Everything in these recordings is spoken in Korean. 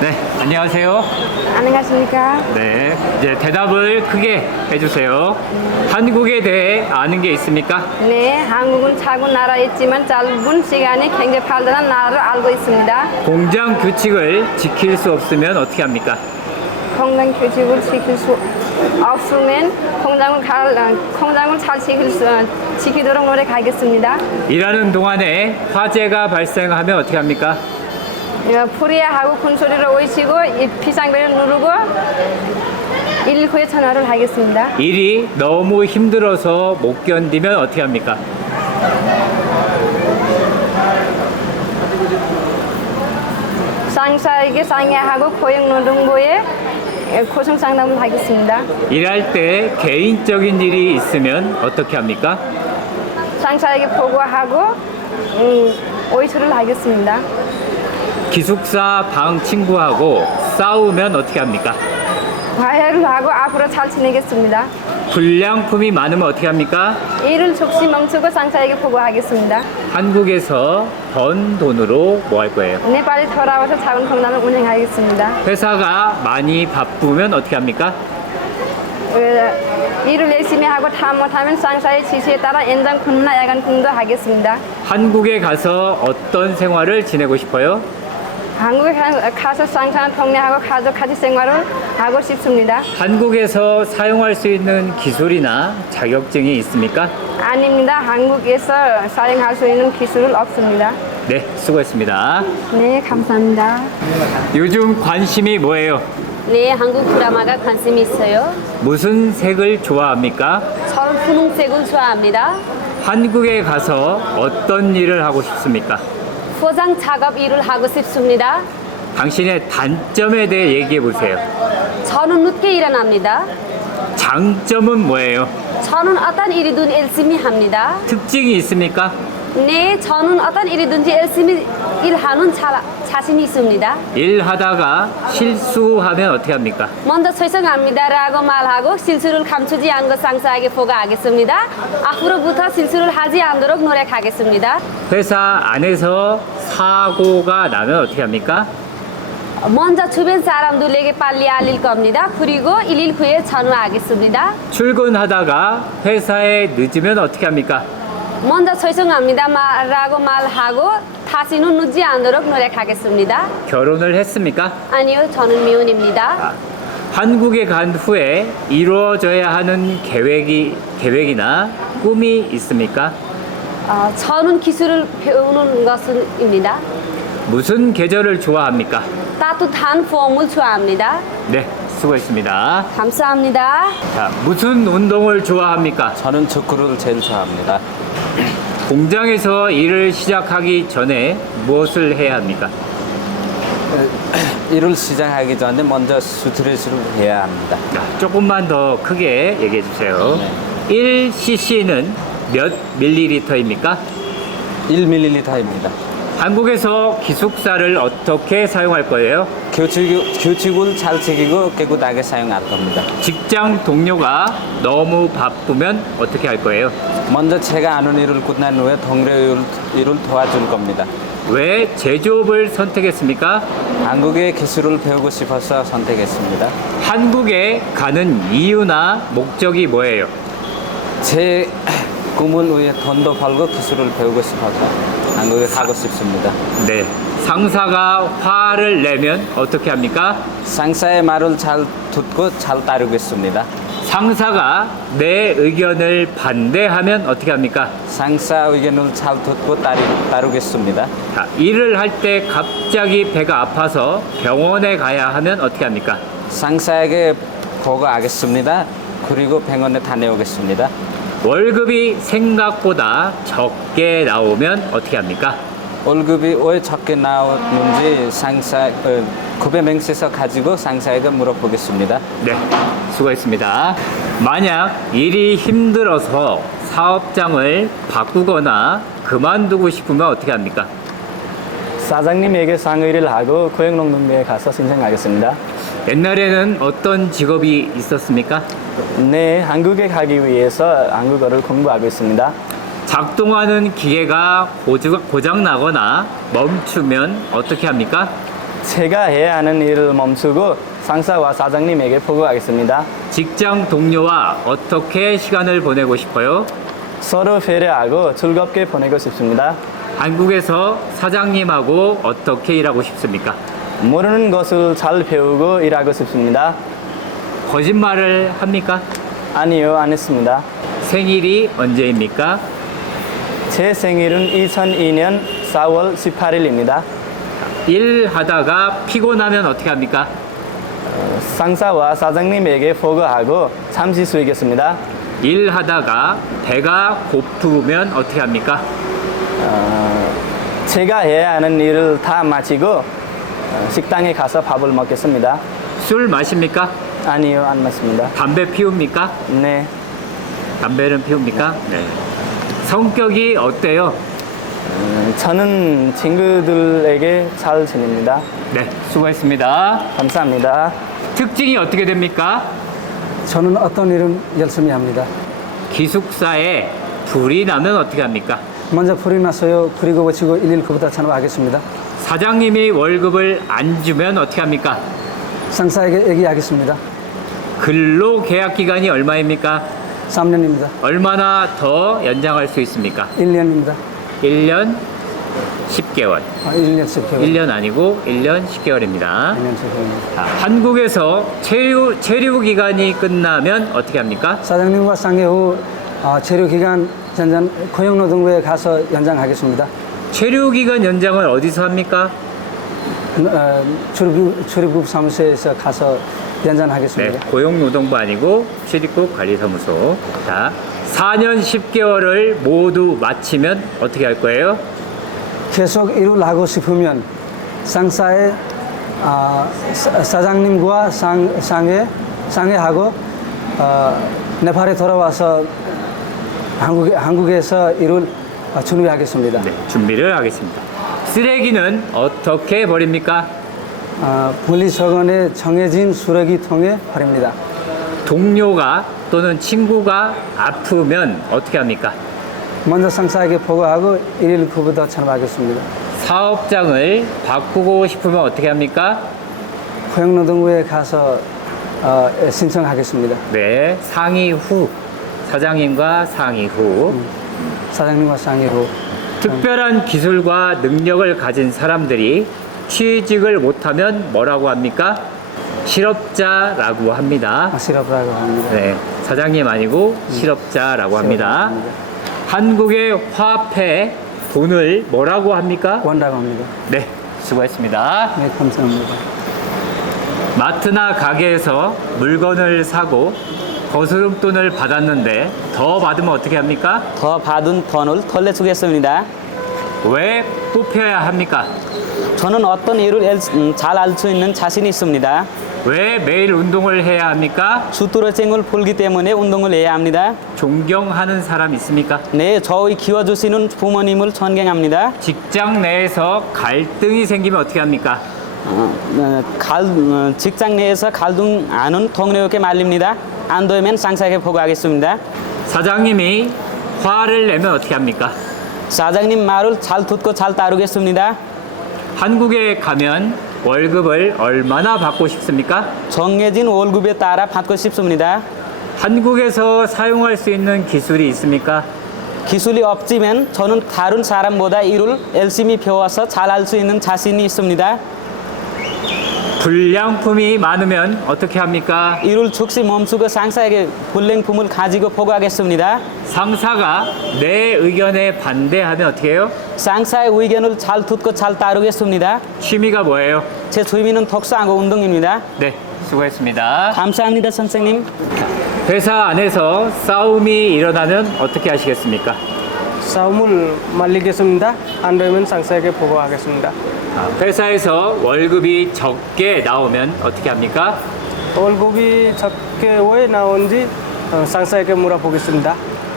네, 안녕하세요. 안녕하십니까? 네, 이제 대답을 크게 해주세요. 한국에 대해 아는 게 있습니까? 네, 한국은 작은 나라였지만 짧은 시간에 굉장히 발달한 나라로 알고 있습니다. 공장 규칙을 지킬 수 없으면 어떻게 합니까? 공장 규칙을 지킬 수 없으면 공장을 잘 지키도록 노력하겠습니다. 일하는 동안에 화재가 발생하면 어떻게 합니까? 불이야하고 큰 소리를 오이시고 비상벨을 누르고 119에 전화를 하겠습니다. 일이 너무 힘들어서 못 견디면 어떻게 합니까? 상사에게 상의하고 고용노동부에 고성 상담을 하겠습니다. 일할 때 개인적인 일이 있으면 어떻게 합니까? 상사에게 보고하고 오이소를 하겠습니다. 기숙사 방 친구하고 싸우면 어떻게 합니까? 화해를 하고 앞으로 잘 지내겠습니다. 불량품이 많으면 어떻게 합니까? 일을 즉시 멈추고 상사에게 보고하겠습니다. 한국에서 번 돈으로 뭐 할 거예요? 네, 빨리 돌아와서 작은 공단을 운영하겠습니다. 회사가 많이 바쁘면 어떻게 합니까? 일을 열심히 하고 다 못하면 상사의 지시에 따라 연장 근무나 야간 근무도 하겠습니다. 한국에 가서 어떤 생활을 지내고 싶어요? 한국에 가서 상사와 동료하고 가족같이 생활을 하고 싶습니다. 한국에서 사용할 수 있는 기술이나 자격증이 있습니까? 아닙니다. 한국에서 사용할 수 있는 기술은 없습니다. 네, 수고했습니다. 네, 감사합니다. 요즘 관심이 뭐예요? 네, 한국 드라마가 관심이 있어요. 무슨 색을 좋아합니까? 저는 분홍색을 좋아합니다. 한국에 가서 어떤 일을 하고 싶습니까? 포장 작업 일을 하고 싶습니다. 당신의 단점에 대해 얘기해 보세요. 저는 늦게 일어납니다. 장점은 뭐예요? 저는 어떤 일이든 열심히 합니다. 특징이 있습니까? 네, 저는 어떤 일이든지 열심히 일하는 자신이 있습니다. 일하다가 실수하면 어떻게 합니까? 먼저 죄송합니다라고 말하고 실수를 감추지 않고 상사에게 보고하겠습니다. 앞으로부터 실수를 하지 않도록 노력하겠습니다. 회사 안에서 사고가 나면 어떻게 합니까? 먼저 주변 사람들에게 빨리 알릴 겁니다. 그리고 119에 전화하겠습니다. 출근하다가 회사에 늦으면 어떻게 합니까? 먼저 죄송합니다 라고 말하고 다시는 늦지 않도록 노력하겠습니다. 결혼을 했습니까? 아니요, 저는 미혼입니다. 한국에 간 후에 이루어져야 하는 계획이나 꿈이 있습니까? 저는 기술을 배우는 것입니다. 무슨 계절을 좋아합니까? 따뜻한 봄을 좋아합니다. 네, 수고했습니다. 감사합니다. 자, 무슨 운동을 좋아합니까? 저는 축구를 제일 좋아합니다. 공장에서 일을 시작하기 전에 무엇을 해야 합니까? 일을 시작하기 전에 먼저 스트레스를 해야 합니다. 자, 조금만 더 크게 얘기해 주세요. 1cc는 몇 밀리리터입니까? 1ml입니다. 한국에서 기숙사를 어떻게 사용할 거예요? 규칙을 잘 지키고 깨끗하게 사용할 겁니다. 직장 동료가 너무 바쁘면 어떻게 할 거예요? 먼저 제가 아는 일을 끝난 후에 동료 일을 도와줄 겁니다. 왜 제조업을 선택했습니까? 한국의 기술을 배우고 싶어서 선택했습니다. 한국에 가는 이유나 목적이 뭐예요? 제 꿈은 위해 돈도 벌고 기술을 배우고 싶어서 한국에 가고 싶습니다. 네. 상사가 화를 내면 어떻게 합니까? 상사의 말을 잘 듣고 잘 따르겠습니다. 상사가 내 의견을 반대하면 어떻게 합니까? 상사 의견을 잘 듣고 따르겠습니다. 자, 일을 할 때 갑자기 배가 아파서 병원에 가야 하면 어떻게 합니까? 상사에게 보고하겠습니다. 그리고 병원에 다녀오겠습니다. 월급이 생각보다 적게 나오면 어떻게 합니까? 월급이 왜 적게 나오는지 급여 명세서 가지고 상사에게 물어보겠습니다. 네, 수고했습니다. 만약 일이 힘들어서 사업장을 바꾸거나 그만두고 싶으면 어떻게 합니까? 사장님에게 상의를 하고 고용노동부에 가서 신청하겠습니다. 옛날에는 어떤 직업이 있었습니까? 네, 한국에 가기 위해서 한국어를 공부하고 있습니다. 작동하는 기계가 고장 나거나 멈추면 어떻게 합니까? 제가 해야 하는 일을 멈추고 상사와 사장님에게 보고하겠습니다. 직장 동료와 어떻게 시간을 보내고 싶어요? 서로 배려하고 즐겁게 보내고 싶습니다. 한국에서 사장님하고 어떻게 일하고 싶습니까? 모르는 것을 잘 배우고 일하고 싶습니다. 거짓말을 합니까? 아니요, 안 했습니다. 생일이 언제입니까? 제 생일은 2002년 4월 18일입니다. 일하다가 피곤하면 어떻게 합니까? 상사와 사장님에게 보고하고 잠시 쉬겠습니다. 일하다가 배가 고프면 어떻게 합니까? 제가 해야 하는 일을 다 마치고 식당에 가서 밥을 먹겠습니다. 술 마십니까? 아니요, 안 맞습니다. 담배 피웁니까? 네, 담배는 피웁니까? 네. 성격이 어때요? 저는 친구들에게 잘 지냅니다. 네, 수고했습니다. 감사합니다. 특징이 어떻게 됩니까? 저는 어떤 일은 열심히 합니다. 기숙사에 불이 나면 어떻게 합니까? 먼저 불이 났어요. 그리고 고치고 119부터 전화하겠습니다. 사장님이 월급을 안 주면 어떻게 합니까? 상사에게 얘기하겠습니다. 근로 계약 기간이 얼마입니까? 3년입니다. 얼마나 더 연장할 수 있습니까? 1년입니다. 1년 10개월. 1년 10개월. 1년 아니고 1년 10개월입니다. 1년 10개월. 한국에서 체류 기간이 끝나면 어떻게 합니까? 사장님과 상의 후 체류 기간 전전 고용노동부에 가서 연장하겠습니다. 체류 기간 연장을 어디서 합니까? 출입국 사무소에서 가서 네, 연장하겠습니다. 고용노동부 아니고 출입국 관리사무소. 자, 4년 10개월을 모두 마치면 어떻게 할 거예요? 계속 일을 하고 싶으면 상사의 사장님과 상의하고 네팔에 돌아와서 한국에서 일을 준비하겠습니다. 네, 준비를 하겠습니다. 쓰레기는 어떻게 버립니까? 분리수거원에 정해진 쓰레기통에 버립니다. 동료가 또는 친구가 아프면 어떻게 합니까? 먼저 상사에게 보고하고 119부터 전화하겠습니다. 사업장을 바꾸고 싶으면 어떻게 합니까? 고용노동부에 가서 신청하겠습니다. 네, 상의 후. 사장님과 상의 후. 사장님과 상의 후. 특별한 기술과 능력을 가진 사람들이 취직을 못하면 뭐라고 합니까? 실업자라고 합니다. 실업라고 합니다. 네, 사장님 아니고 실업자라고 합니다. 한국의 화폐, 돈을 뭐라고 합니까? 원라고 합니다. 네, 수고했습니다. 네, 감사합니다. 마트나 가게에서 물건을 사고 거스름돈을 받았는데 더 받으면 어떻게 합니까? 더 받은 돈을 돌려주겠습니다. 왜 뽑혀야 합니까? 저는 어떤 일을 잘 알 수 있는 자신이 있습니다. 왜 매일 운동을 해야 합니까? 수두러쟁을 풀기 때문에 운동을 해야 합니다. 존경하는 사람 있습니까? 네, 저희 키워주시는 부모님을 존경합니다. 직장 내에서 갈등이 생기면 어떻게 합니까? 직장 내에서 갈등 안은 동료에게 말립니다. 안 되면 상사에게 보고하겠습니다. 사장님이 화를 내면 어떻게 합니까? 사장님 말을 잘 듣고 잘 따르겠습니다. 한국에 가면 월급을 얼마나 받고 싶습니까? 정해진 월급에 따라 받고 싶습니다. 한국에서 사용할 수 있는 기술이 있습니까? 기술이 없지만 저는 다른 사람보다 일을 열심히 배워서 잘 할 수 있는 자신이 있습니다. 불량품이 많으면 어떻게 합니까? 일을 즉시 멈추고 상사에게 불량품을 가지고 보고하겠습니다. 상사가 내 의견에 반대하면 어떻게 해요? 상사의 의견을 잘 듣고 잘 따르겠습니다. 취미가 뭐예요? 제 취미는 독서하고 운동입니다. 네, 수고했습니다. 감사합니다, 선생님. 회사 안에서 싸움이 일어나면 어떻게 하시겠습니까? 싸움을 말리겠습니다. 안 되면 상사에게 보고하겠습니다. 회사에서 월급이 적게 나오면 어떻게 합니까? 월급이 적게 왜 나온지 상사에게 물어보겠습니다.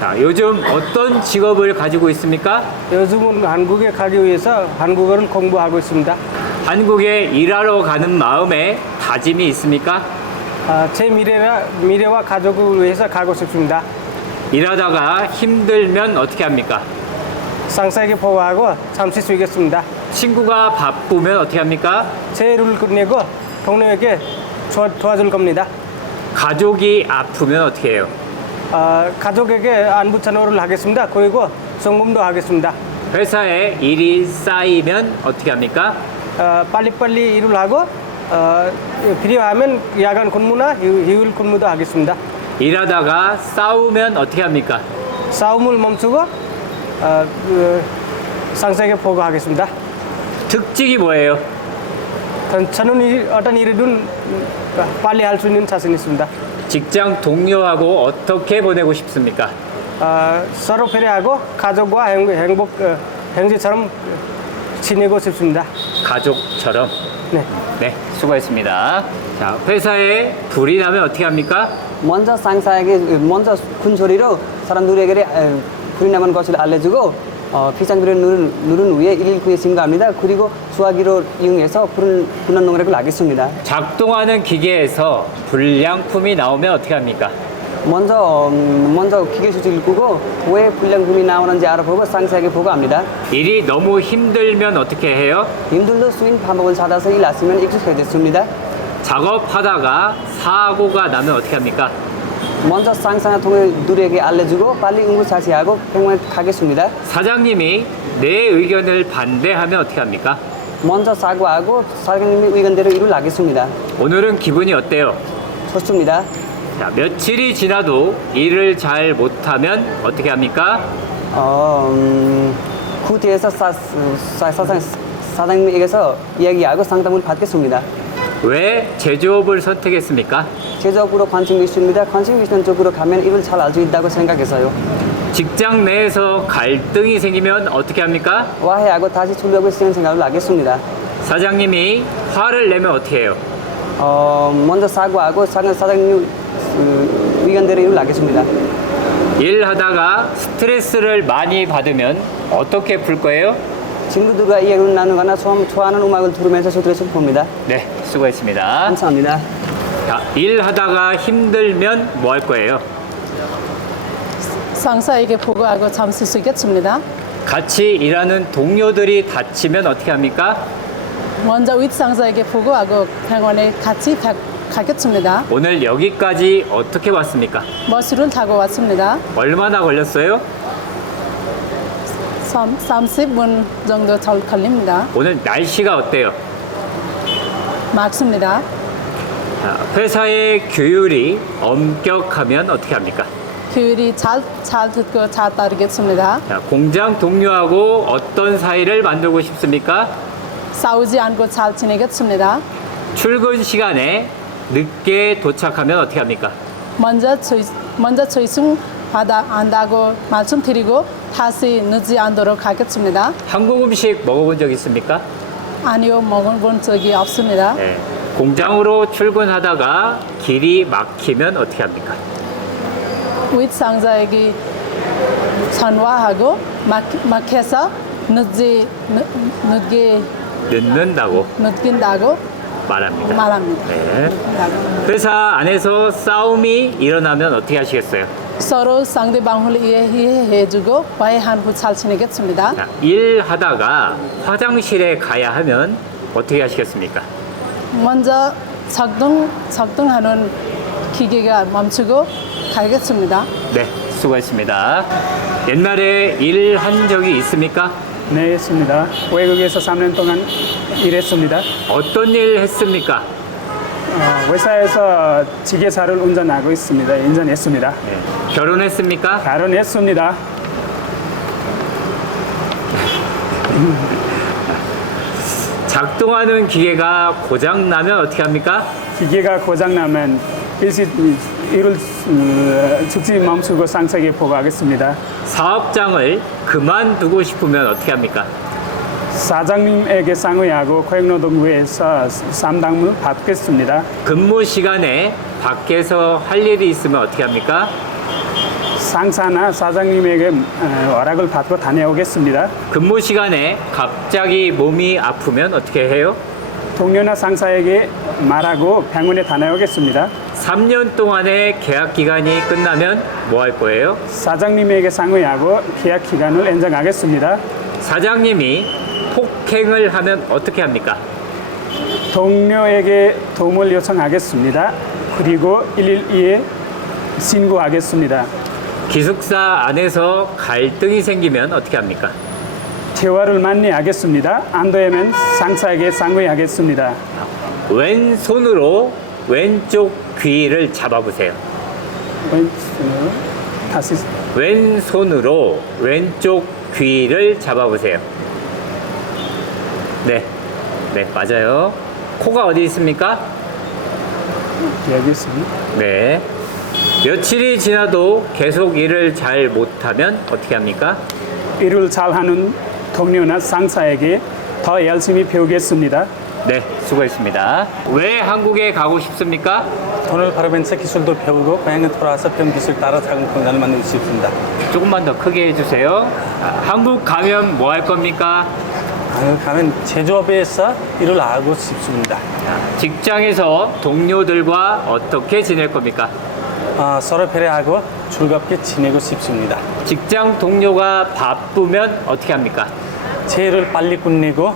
자, 요즘 어떤 직업을 가지고 있습니까? 요즘은 한국에 가기 위해서 한국어를 공부하고 있습니다. 한국에 일하러 가는 마음에 다짐이 있습니까? 제 미래와 가족을 위해서 가고 싶습니다. 일하다가 힘들면 어떻게 합니까? 상사에게 보고하고 잠시 쉬겠습니다. 친구가 바쁘면 어떻게 합니까? 제 일을 끝내고 동료에게 도와줄 겁니다. 가족이 아프면 어떻게 해요? 가족에게 안부 전화를 하겠습니다. 그리고 성금도 하겠습니다. 회사에 일이 쌓이면 어떻게 합니까? 빨리빨리 일을 하고 필요하면 야간 근무나 휴일 근무도 하겠습니다. 일하다가 싸우면 어떻게 합니까? 싸움을 멈추고 상사에게 보고하겠습니다. 특직이 뭐예요? 저는 어떤 일이든 빨리 할 수 있는 자신 있습니다. 직장 동료하고 어떻게 보내고 싶습니까? 서로 배려하고 가족과 행복 형제처럼 지내고 싶습니다. 가족처럼. 네. 네, 수고했습니다. 자, 회사에 불이 나면 어떻게 합니까? 먼저 상사에게 먼저 큰 소리로 사람들에게 불이 나는 것을 알려주고 비상불을 누른 후에 119에 신고합니다. 그리고 수화기로 이용해서 불을 끄는 노력을 하겠습니다. 작동하는 기계에서 불량품이 나오면 어떻게 합니까? 먼저 기계 수칙을 끄고 왜 불량품이 나오는지 알아보고 상사에게 보고합니다. 일이 너무 힘들면 어떻게 해요? 힘들도 수인 반복을 찾아서 일하시면 익숙해졌습니다. 작업하다가 사고가 나면 어떻게 합니까? 먼저 상사나 동료들에게 알려주고 빨리 응급 자세하고 병원에 가겠습니다. 사장님이 내 의견을 반대하면 어떻게 합니까? 먼저 사과하고 사장님의 의견대로 일을 하겠습니다. 오늘은 기분이 어때요? 좋습니다. 자, 며칠이 지나도 일을 잘 못하면 어떻게 합니까? 그 뒤에서 사장님에게서 이야기하고 상담을 받겠습니다. 왜 제조업을 선택했습니까? 제적으로 관심이 있습니다. 관심이 있는 쪽으로 가면 일을 잘 알 수 있다고 생각해서요. 직장 내에서 갈등이 생기면 어떻게 합니까? 화해하고 다시 출력을 쓰는 생각을 하겠습니다. 사장님이 화를 내면 어떻게 해요? 먼저 사과하고 사장님 의견대로 일을 하겠습니다. 일하다가 스트레스를 많이 받으면 어떻게 풀 거예요? 친구들과 이야기를 나누거나 좋아하는 음악을 들으면서 스트레스를 풉니다. 네, 수고했습니다. 감사합니다. 자, 일하다가 힘들면 뭐 할 거예요? 상사에게 보고하고 잠시 쉬겠습니다. 같이 일하는 동료들이 다치면 어떻게 합니까? 먼저 윗상사에게 보고하고 병원에 같이 가겠습니다. 오늘 여기까지 어떻게 왔습니까? 버스를 타고 왔습니다. 얼마나 걸렸어요? 30분 정도 걸립니다. 오늘 날씨가 어때요? 막습니다. 자, 회사의 규율이 엄격하면 어떻게 합니까? 규율이 잘 듣고 잘 따르겠습니다. 자, 공장 동료하고 어떤 사이를 만들고 싶습니까? 싸우지 않고 잘 지내겠습니다. 출근 시간에 늦게 도착하면 어떻게 합니까? 먼저 죄송 안다고 말씀드리고 다시 늦지 않도록 하겠습니다. 한국 음식 먹어본 적 있습니까? 아니요, 먹어본 적이 없습니다. 네. 공장으로 출근하다가 길이 막히면 어떻게 합니까? 윗상사에게 전화하고 막혀서 늦긴다고 말합니다. 네. 회사 안에서 싸움이 일어나면 어떻게 하시겠어요? 서로 상대방을 이해해주고 화해한 후 잘 지내겠습니다. 자, 일하다가 화장실에 가야 하면 어떻게 하시겠습니까? 먼저 작동하는 기계가 멈추고 가겠습니다. 네, 수고했습니다. 옛날에 일한 적이 있습니까? 네, 했습니다. 외국에서 3년 동안 일했습니다. 어떤 일 했습니까? 회사에서 지게차를 운전하고 있습니다. 운전했습니다. 네. 결혼했습니까? 결혼했습니다. 작동하는 기계가 고장나면 어떻게 합니까? 기계가 고장나면 일을 즉시 멈추고 상사에게 보고하겠습니다. 사업장을 그만두고 싶으면 어떻게 합니까? 사장님에게 상의하고 고용노동부에서 상담을 받겠습니다. 근무 시간에 밖에서 할 일이 있으면 어떻게 합니까? 상사나 사장님에게 허락을 받고 다녀오겠습니다. 근무 시간에 갑자기 몸이 아프면 어떻게 해요? 동료나 상사에게 말하고 병원에 다녀오겠습니다. 3년 동안의 계약 기간이 끝나면 뭐 할 거예요? 사장님에게 상의하고 계약 기간을 연장하겠습니다. 사장님이 악행을 하면 어떻게 합니까? 동료에게 도움을 요청하겠습니다. 그리고 112에 신고하겠습니다. 기숙사 안에서 갈등이 생기면 어떻게 합니까? 대화를 만리하겠습니다. 안 되면 상사에게 상의하겠습니다. 왼손으로 왼쪽 귀를 잡아보세요. 왼손으로 다시 왼손으로 왼쪽 귀를 잡아보세요. 네, 네, 맞아요. 코가 어디 있습니까? 여기 있습니다. 네. 며칠이 지나도 계속 일을 잘 못하면 어떻게 합니까? 일을 잘하는 동료나 상사에게 더 열심히 배우겠습니다. 네, 수고했습니다. 왜 한국에 가고 싶습니까? 돈을 벌으면서 기술도 배우고 고향에 돌아와서 배운 기술 따라 작은 공간을 만들고 싶습니다. 조금만 더 크게 해주세요. 한국 가면 뭐 할 겁니까? 한국 가면 제조업에서 일을 하고 싶습니다. 직장에서 동료들과 어떻게 지낼 겁니까? 서로 배려하고 즐겁게 지내고 싶습니다. 직장 동료가 바쁘면 어떻게 합니까? 제 일을 빨리 끝내고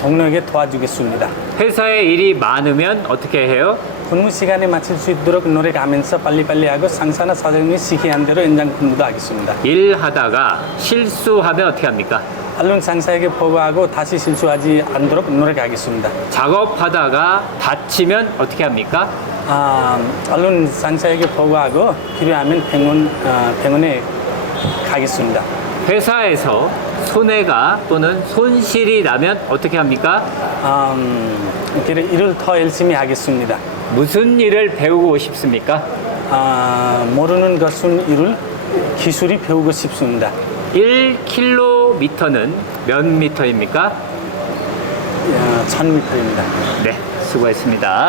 동료에게 도와주겠습니다. 회사에 일이 많으면 어떻게 해요? 근무 시간에 맞출 수 있도록 노력하면서 빨리빨리 하고 상사나 사장님이 시키는 대로 연장 근무도 하겠습니다. 일하다가 실수하면 어떻게 합니까? 얼른 상사에게 보고하고 다시 실수하지 않도록 노력하겠습니다. 작업하다가 다치면 어떻게 합니까? 얼른 상사에게 보고하고 필요하면 병원에 가겠습니다. 회사에서 손해가 또는 손실이 나면 어떻게 합니까? 일을 더 열심히 하겠습니다. 무슨 일을 배우고 싶습니까? 모르는 것은 일을 기술이 배우고 싶습니다. 1km는 몇 미터입니까? 1000m입니다. 네, 수고했습니다.